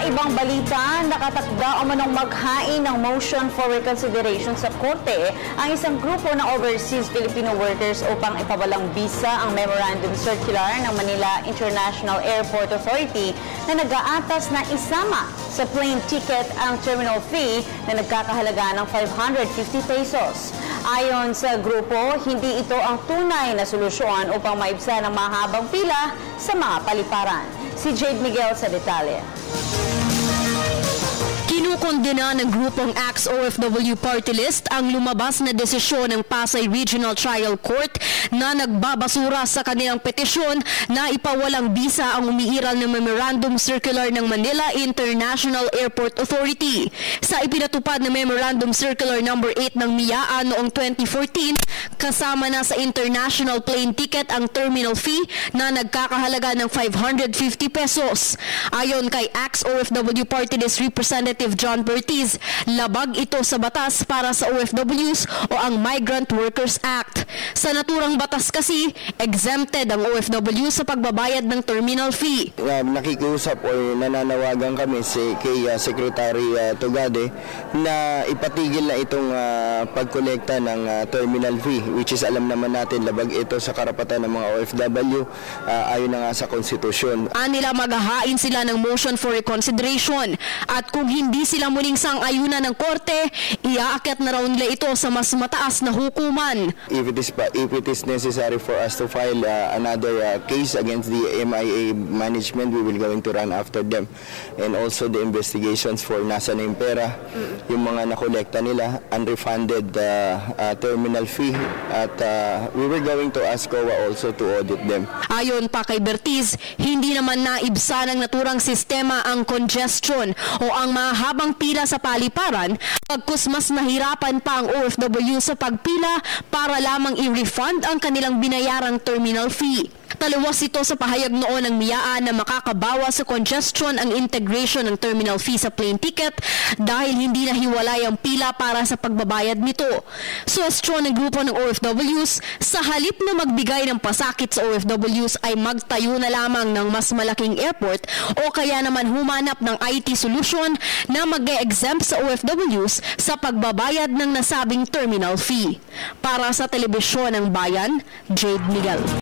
Sa ibang balita, nakatakda umanong maghain ng motion for reconsideration sa korte ang isang grupo ng overseas Filipino workers upang ipawalang bisa ang Memorandum Circular ng Manila International Airport Authority na nag-aatas na isama sa plane ticket ang terminal fee na nagkakahalaga ng 550 pesos. Ayon sa grupo, hindi ito ang tunay na solusyon upang maibsan ang mahabang pila sa mga paliparan. Si Jade Miguel sa detalye. Kinukondena ng grupong ACT-OFW Party List ang lumabas na desisyon ng Pasay Regional Trial Court na nagbabasura sa kanilang petisyon na ipawalang bisa ang umiiral ng Memorandum Circular ng Manila International Airport Authority. Sa ipinatupad na Memorandum Circular No. 8 ng MIAA noong 2014, kasama na sa international plane ticket ang terminal fee na nagkakahalaga ng 550 pesos. Ayon kay ACT-OFW Party List Representative John Bertiz, labag ito sa batas para sa OFWs o ang Migrant Workers Act. Sa naturang batas kasi, exempted ang OFW sa pagbabayad ng terminal fee. Nakikiusap o nananawagan kami kay Secretary Tugade na ipatigil na itong pagkolekta ng terminal fee, which is alam naman natin labag ito sa karapatan ng mga OFW ayon na nga sa konstitusyon. Anila maghahain sila ng motion for reconsideration at kung hindi sila muling sang-ayunan ng korte, iaakyat na raw nila ito sa mas mataas na hukuman. If it is necessary for us to file another case against the MIA management, we will going to run after them. And also the investigations for nasa na yung pera, yung mga nakolekta nila, unrefunded terminal fee, at we were going to ask COA also to audit them. Ayon pa kay Bertiz, hindi naman naibsan ng naturang sistema ang congestion o ang mahabang pila sa paliparan, pagkus mas nahirapan pa ang OFW sa pagpila para lamang i-refund ang kanilang binayarang terminal fee. Taliwas ito sa pahayag noon ng MIAA na makakabawa sa congestion ang integration ng terminal fee sa plane ticket dahil hindi nahiwalay ang pila para sa pagbabayad nito. Suwestyon ng grupo ng OFWs, sa halip na magbigay ng pasakit sa OFWs ay magtayo na lamang ng mas malaking airport o kaya naman humanap ng IT solution na mag-exempt sa OFWs sa pagbabayad ng nasabing terminal fee. Para sa Telebisyon ng Bayan, Jade Miguel.